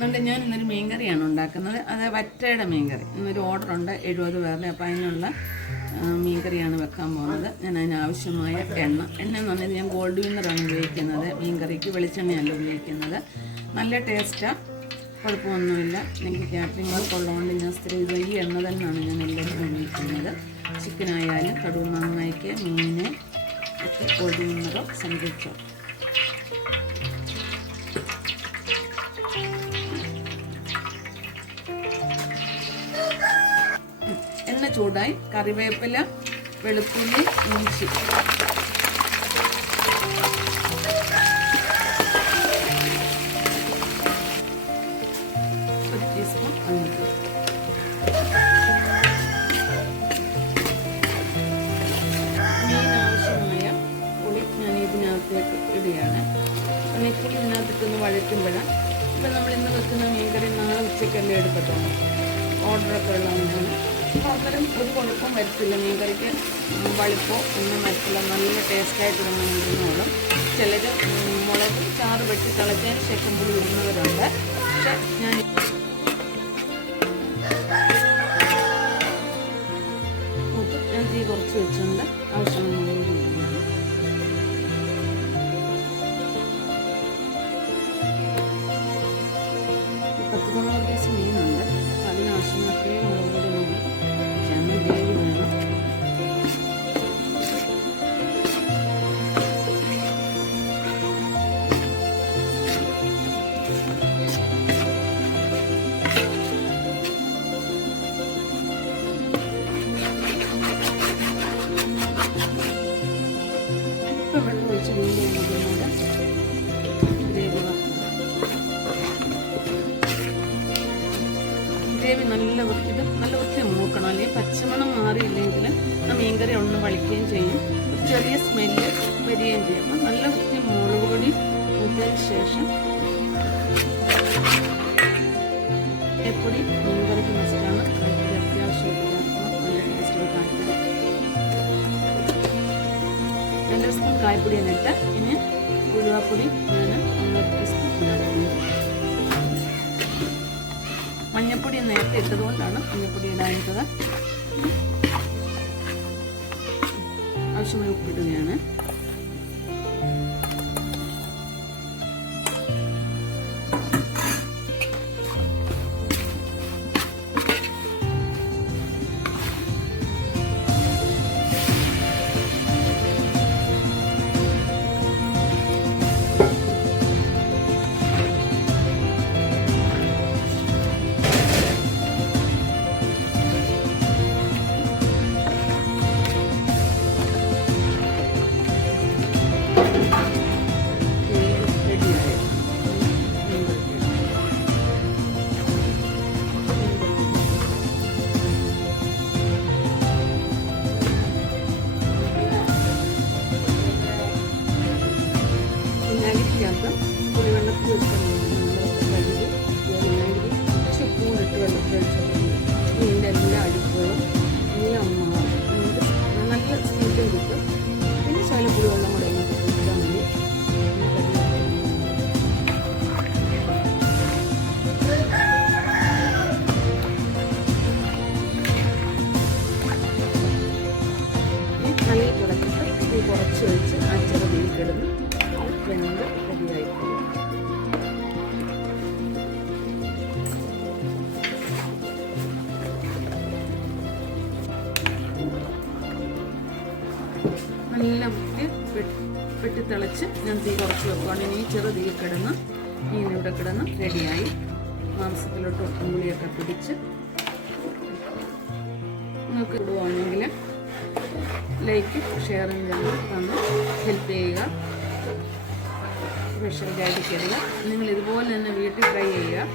അതുകൊണ്ട് ഞാൻ ഇന്നൊരു മീൻകറിയാണ് ഉണ്ടാക്കുന്നത്. അത് വറ്റയുടെ മീൻകറി ഇന്നൊരു ഓർഡർ ഉണ്ട്. എഴുപത് പേരുടെ. അപ്പോൾ അതിനുള്ള മീൻകറിയാണ് വെക്കാൻ പോകുന്നത്. ഞാൻ അതിനാവശ്യമായ എണ്ണ. എണ്ണ എന്ന് പറഞ്ഞാൽ ഞാൻ ഗോൾഡ് വിന്നറാണ് ഉപയോഗിക്കുന്നത്. മീൻകറിക്ക് വെളിച്ചെണ്ണയല്ല ഉപയോഗിക്കുന്നത്. നല്ല ടേസ്റ്റാണ് കുഴപ്പമൊന്നുമില്ല. എനിക്ക് കാറ്ററിംഗ് വർക്ക് ഉള്ളതുകൊണ്ട് ഞാൻ സ്ത്രീ ഈ എണ്ണ തന്നെയാണ് ഞാൻ എല്ലാവരും ഉപയോഗിക്കുന്നത്. ചിക്കനായാലും കടുവ നന്നായിക്ക് മീന് ഒക്കെ ഗോൾഡ് വിന്നറോ സംരക്ഷോ ചൂടായി കറിവേപ്പില വെളുത്തുള്ളി ഇഞ്ചി. ഒരു ടീസ്പൂൺ ഇതിനകത്തിട്ടൊന്ന് വഴറ്റുമ്പോഴാണ്. ഇപ്പം നമ്മൾ ഇന്ന് വെക്കുന്ന മീൻകറി നാളെ എടുക്കത്തുള്ളൂ. ഓർഡറൊക്കെ ഉള്ളതാണ് അന്നേരം ഒരു കുഴപ്പം വരത്തില്ല. മീൻകറിക്ക് വളിപ്പോ ഒന്നും വരത്തില്ല. നല്ല ടേസ്റ്റായിട്ട് നമ്മൾ ഇടുന്നോളും. ചിലർ മുളക് ചാറ് വെട്ടി തിളച്ചതിന് ശേഷം പുളി ഇടുന്നവരുണ്ട്. പക്ഷെ ഞാൻ ഞാൻ തീ കുറച്ച് വെച്ചുകൊണ്ട് ആവശ്യമുള്ള പത്ത് ഇപ്പം വെള്ളം ഒഴിച്ച് വീണ്ടും ഗ്രേവി നല്ല വൃത്തി നല്ല വൃത്തി മൂക്കണം. അല്ലെങ്കിൽ പച്ചമണം മാറിയില്ലെങ്കിൽ ആ മീൻകറി ഒന്ന് വളിക്കുകയും ചെയ്യും. ഒരു ചെറിയ സ്മെല്ല് വരികയും ചെയ്യും. അപ്പം നല്ല വൃത്തി മുളക് പൊടി ഊറ്റിയതിന് ശേഷം എപ്പൊടി രണ്ട് തന്നെ ഇട്ട് ഇനി ഉലുവാപ്പൊടി ഞാൻ ഒന്നര മഞ്ഞപ്പൊടി നേരത്തെ ഇട്ടതുകൊണ്ടാണ് മഞ്ഞപ്പൊടി ഇടാനിട്ടത്. ആവശ്യമായി ഉപ്പിടുകയാണ്. വിനാഗിരിക്കകത്ത് പുളിവെള്ളത്തിൽ ഒഴിച്ചിട്ടുണ്ട് കഴുകി വിനാഗിരി കുറച്ച് പൂളിട്ട് വെള്ളത്തിൽ ഒഴിച്ചിട്ടുണ്ട് മീനിന്റെ എല്ലാ അഴുക്കുകളും എല്ലാം നല്ല സ്മീറ്റും കിട്ടും. പിന്നെ ശകല പുളിവെള്ളം കൂടെ ഒഴിച്ചാൽ മതി. ഈ നല്ല തിളച്ചിട്ട് തീ കുറച്ച് ഒഴിച്ച് ആ ചെറുതിൽ കിടന്ന് വെന്ത് നല്ല വൃത്തി വെട്ടി തിളച്ച് ഞാൻ തീ കുറച്ച് വെക്കുവാണ്. ഇനി ചെറു തീ കിടന്ന് മീൻ ഇവിടെ കിടന്ന് റെഡിയായി. മാംസത്തിലോട്ട് ഉള്ളിയൊക്കെ പിടിച്ച് നിങ്ങൾക്ക് ഇടുവാണെങ്കിൽ ലൈക്ക് ഷെയറും ചെയ്ത് തന്ന്. ഹെൽപ്പ് ചെയ്യുക. ഗൈഡിക്കരുത് നിങ്ങൾ ഇതുപോലെ തന്നെ വീട്ടിൽ ട്രൈ ചെയ്യുക.